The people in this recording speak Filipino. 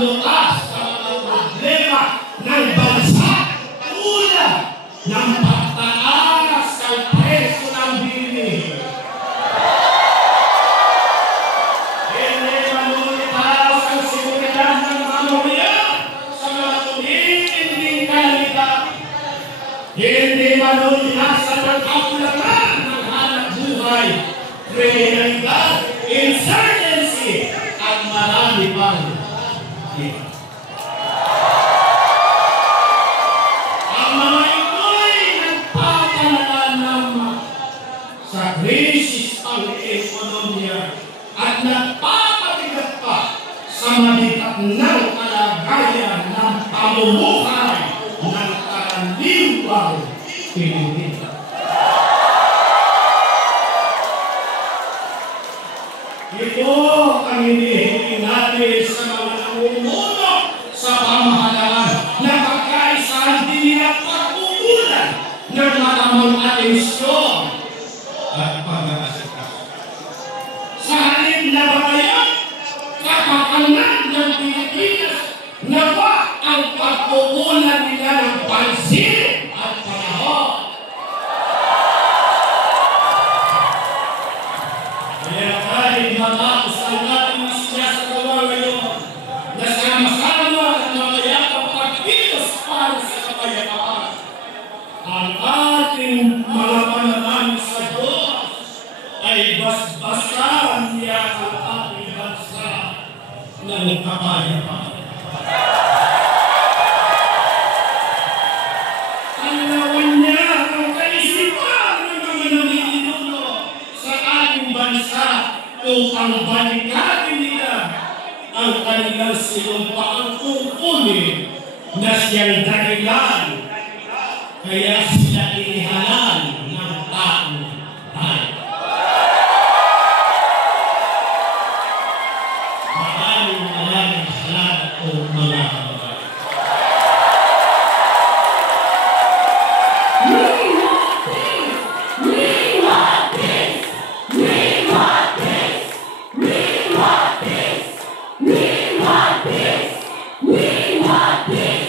paglutas sa mga problema ng bansa, tulad ng pagtaas sa presyo ng bilihin. Hindi manunitaas ang seguridad ng mamamayan sa mga tumitinding kalidad. Hindi manunitasan ang kakulangan ng hanap buhay, kriminalidad, insurgency, at marami pang iba. Ang mga ito'y nagpapalala naman sa krisis ng ekonomiya at nagpapabigat pa sa mabigat ng kalagayan ng pamumuhay ng karaniwang Pilipino. Ito ang hinihiling natin sa mga namumuno sa pamahalaan na magkaisahan din ang pagkukulan ng matamang atensyon at pag-aasikaso. Sa halip na batayan, kapakanan ng Pilipinas, nawa ang pagkukulan nila ng pansin at panahon. Kaya kahit matapos ang ating isya sa gawa ngayon, na sama-sama at mamayakang pagkilos para sa kapayapaan, ang ating mga panalangin sa Diyos ay basbasan niya ang ating bansa ng kapayapaan. Alawan niya ang kaisipan ng mga nanininuno sa ating bansa upang balikan nila ang kanilang sinumpaang tungkulin na siyang dahilan kaya sila inihalan ng taong bayan. Maraming salamat po mga kababayan. We want this.